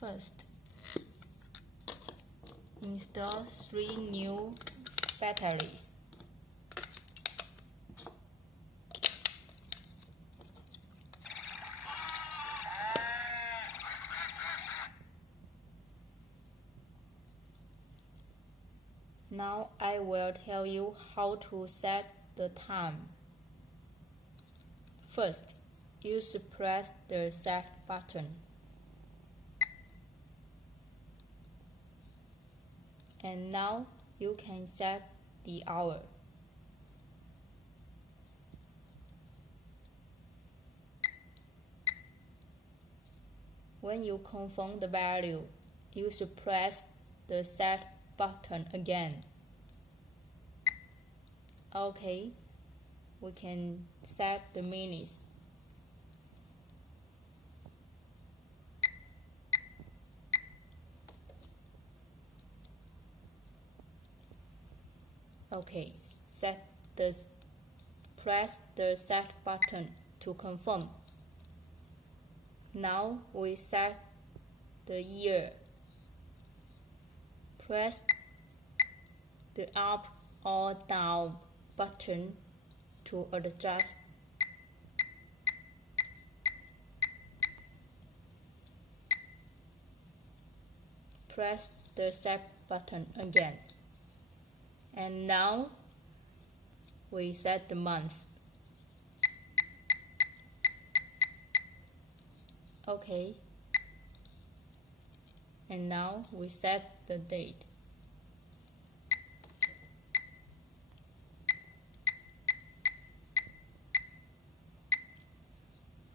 First, install 3 new batteries. Now I will tell you how to set the time. First, you should press the set button. And now you can set the hour. When you confirm the value, you should press the set button again. Okay, we can set the minutes. Okay, press the set button to confirm. Now we set the year. Press the up or down button to adjust. Press the set button again. And now we set the month. Okay. And now we set the date.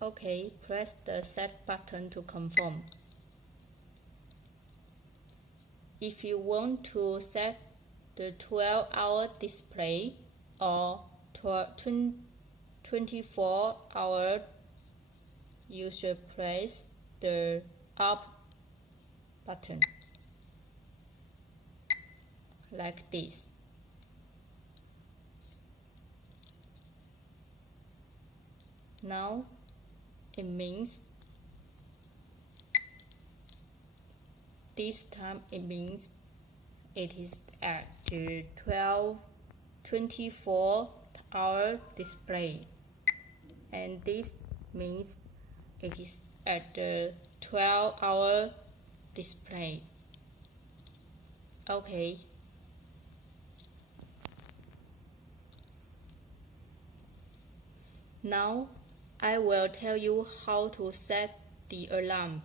Okay, press the set button to confirm. If you want to set the 12-hour display or 24-hour, you should press the up button like this. Now it means this time it is at the 24-hour display, and this means it is at the 12-hour display. Okay. Now I will tell you how to set the alarm.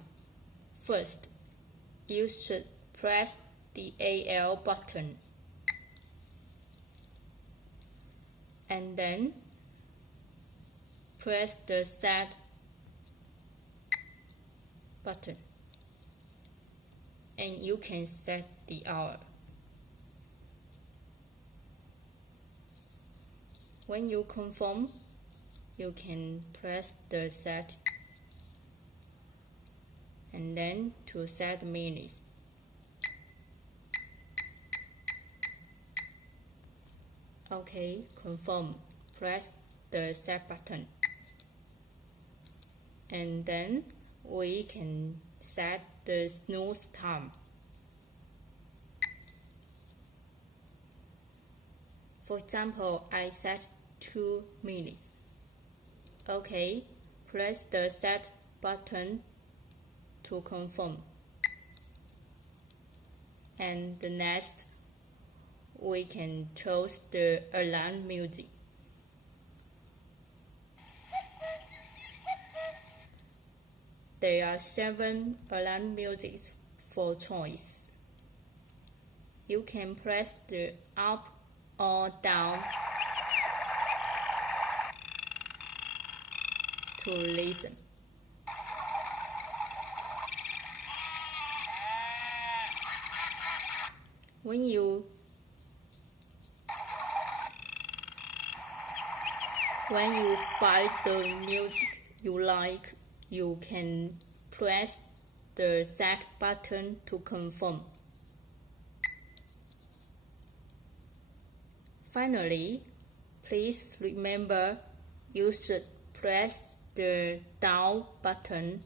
First, you should press the AL button and then press the set button and you can set the hour. When you confirm, you can press the set and then to set minutes. Okay, confirm. Press the set button and then we can set the snooze time. For example, I set 2 minutes. Okay, press the set button to confirm. And the next, we can choose the alarm music. There are 7 alarm musics for choice. You can press the up or down to listen. When you find the music you like, you can press the set button to confirm. Finally, please remember you should press the down button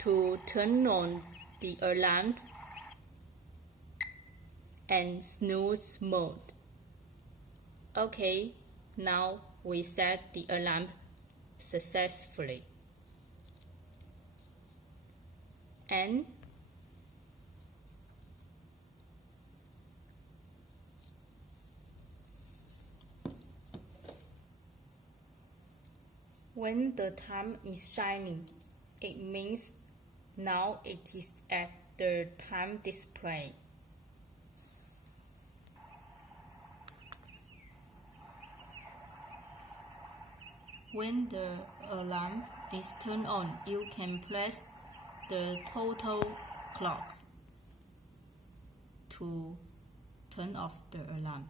to turn on the alarm and snooze mode. Okay, now we set the alarm successfully. And when the time is shining, it means now it is at the time display. When the alarm is turned on, you can press the total clock to turn off the alarm.